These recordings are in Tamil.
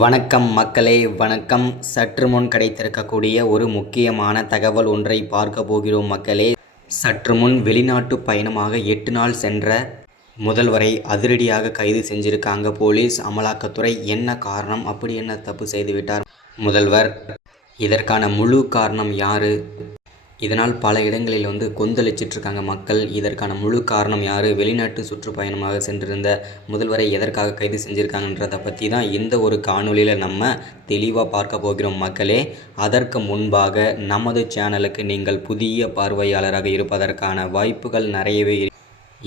வணக்கம் மக்களே, வணக்கம். சற்று முன் கிடைத்திருக்கக்கூடிய ஒரு முக்கியமான தகவல் ஒன்றை பார்க்க போகிறோம் மக்களே. சற்று முன் வெளிநாட்டு பயணமாக 8 நாள் சென்ற முதல்வரை அதிரடியாக கைது செஞ்சிருக்காங்க போலீஸ், அமலாக்கத்துறை. என்ன காரணம்? அப்படி என்ன தப்பு செய்துவிட்டார் முதல்வர்? இதற்கான முழு காரணம் யாரு? இதனால் பல இடங்களில் கொந்தளிச்சிட்ருக்காங்க மக்கள். இதற்கான முழு காரணம் யார்? வெளிநாட்டு சுற்றுப்பயணமாக சென்றிருந்த முதல்வரை எதற்காக கைது செஞ்சுருக்காங்கன்றதை பற்றி தான் இந்த ஒரு காணொலியில் நம்ம தெளிவாக பார்க்க போகிறோம் மக்களே. அதற்கு முன்பாக நமது சேனலுக்கு நீங்கள் புதிய பார்வையாளராக இருப்பதற்கான வாய்ப்புகள் நிறையவே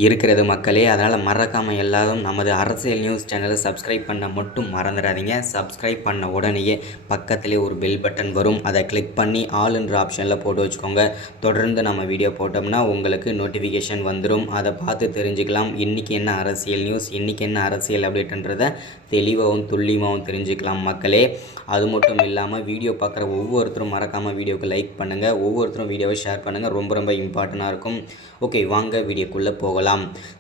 இருக்கிறது மக்களே. அதனால் மறக்காமல் எல்லாரும் நமது அரசியல் நியூஸ் சேனலை சப்ஸ்கிரைப் பண்ண மட்டும் மறந்துடாதீங்க. சப்ஸ்கிரைப் பண்ண உடனேயே பக்கத்திலே ஒரு பெல் பட்டன் வரும், அதை கிளிக் பண்ணி ஆல்ன்ற ஆப்ஷனில் போட்டு வச்சுக்கோங்க. தொடர்ந்து நம்ம வீடியோ போட்டோம்னா உங்களுக்கு நோட்டிஃபிகேஷன் வந்துடும். அதை பார்த்து தெரிஞ்சுக்கலாம் இன்றைக்கி என்ன அரசியல் நியூஸ், இன்றைக்கி என்ன அரசியல் அப்டேட்ன்றதை தெளிவாகவும் துல்லியமாகவும் தெரிஞ்சுக்கலாம் மக்களே. அது மட்டும் இல்லாமல் வீடியோ பார்க்குற ஒவ்வொருத்தரும் மறக்காமல் வீடியோவுக்கு லைக் பண்ணுங்கள், ஒவ்வொருத்தரும் வீடியோவை ஷேர் பண்ணுங்கள். ரொம்ப ரொம்ப இம்பார்ட்டண்ட்டாக இருக்கும். ஓகே, வாங்க வீடியோக்குள்ளே போகலாம்.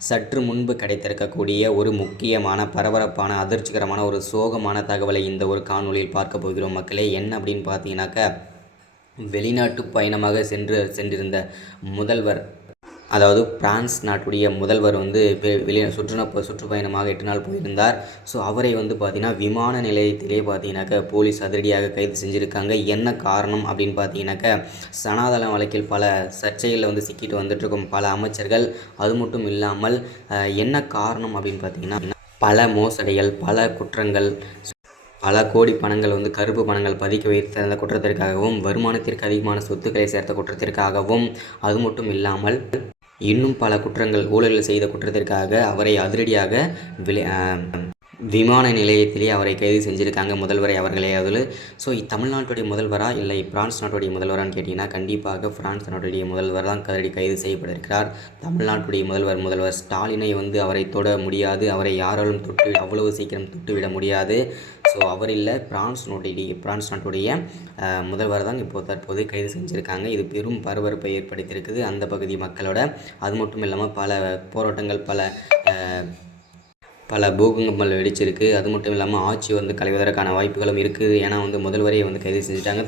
சற்று முன்பு கிடைத்திருக்கக்கூடிய ஒரு முக்கியமான, பரபரப்பான, அதிர்ச்சிகரமான, ஒரு சோகமான தகவலை இந்த ஒரு காணொலியில் பார்க்க போகிறோம் மக்களே. என்ன அப்படின்னு பார்த்தீங்கன்னாக்கா, வெளிநாட்டு பயணமாக சென்றிருந்த முதல்வர், அதாவது பிரான்ஸ் நாட்டுடைய முதல்வர் சுற்றுப்பயணமாக 8 நாள் போயிருந்தார். ஸோ அவரை பார்த்திங்கன்னா விமான நிலையத்திலே பார்த்தீங்கன்னாக்கா போலீஸ் அதிரடியாக கைது செஞ்சுருக்காங்க. என்ன காரணம் அப்படின்னு பார்த்தீங்கன்னாக்கா, சனாதன வழக்கில் பல சர்ச்சைகளில் சிக்கிட்டு வந்துட்டுருக்கும் பல அமைச்சர்கள். அது மட்டும் இல்லாமல் என்ன காரணம் அப்படின்னு பார்த்தீங்கன்னா, பல மோசடிகள், பல குற்றங்கள், பல கோடி பணங்கள் கருப்பு பணங்கள் பதுக்கி வைத்த அந்த குற்றத்திற்காகவும், வருமானத்திற்கு அதிகமான சொத்துக்களை சேர்த்த குற்றத்திற்காகவும், அது மட்டும் இல்லாமல் இன்னும் பல குற்றங்கள், ஊழல்கள் செய்த குற்றத்திற்காக அவரை அதிரடியாக விமான நிலையத்திலே அவரை கைது செஞ்சுருக்காங்க, முதல்வரை அவர்களே. அதில் ஸோ தமிழ்நாட்டுடைய முதல்வரா இல்லை பிரான்ஸ் நாட்டுடைய முதல்வரான்னு கேட்டிங்கன்னா, கண்டிப்பாக பிரான்ஸ் நாட்டுடைய முதல்வர் தான் கைது செய்யப்பட்டிருக்கிறார். தமிழ்நாட்டுடைய முதல்வர் ஸ்டாலினை அவரை தொட முடியாது, அவரை யாராலும் அவ்வளவு சீக்கிரம் தொட்டுவிட முடியாது. ஸோ அவர் இல்லை, பிரான்ஸ் நாட்டுடைய முதல்வர் தான் தற்போது கைது செஞ்சுருக்காங்க. இது பெரும் பரபரப்பை ஏற்படுத்தியிருக்குது அந்த பகுதி மக்களோட. அது மட்டும் இல்லாமல் பல போராட்டங்கள், பல பூகம்பங்கள் வெடிச்சிருக்கு. அது மட்டும் இல்லாமல் ஆட்சி கலைவதற்கான வாய்ப்புகளும் இருக்குது. ஏன்னா முதல்வரை கைது செஞ்சுட்டாங்க.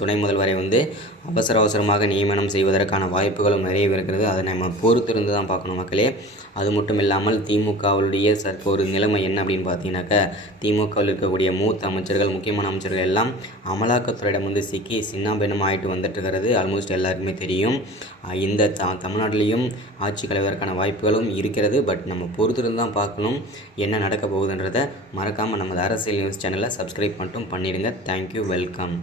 துணை முதல்வரை அவசரமாக நியமனம் செய்வதற்கான வாய்ப்புகளும் நிறைய இருக்கிறது. அதை நம்ம பொறுத்திருந்து தான் பார்க்கணும் மக்களே. அது மட்டும் இல்லாமல் திமுகவுடைய தற்போது நிலைமை என்ன அப்படின்னு பார்த்தீங்கன்னாக்கா, திமுகவில் இருக்கக்கூடிய மூத்த அமைச்சர்கள், முக்கியமான அமைச்சர்கள் எல்லாம் அமலாக்கத்துறையிடம் சிக்கி சின்னாபின்னம் ஆகிட்டு வந்துட்டுருக்கிறது. ஆல்மோஸ்ட் எல்லாருக்குமே தெரியும். இந்த தமிழ்நாட்டிலையும் ஆட்சி கலைவதற்கான வாய்ப்புகளும் இருக்கிறது. பட் நம்ம பொறுத்திருந்து தான் பார்க்கணும் என்ன நடக்க போகுதுன்றதை. மறக்காமல் நமது அரசியல் நியூஸ் சேனலை சப்ஸ்கிரைப் மட்டும் பண்ணிடுங்க. Thank you, welcome.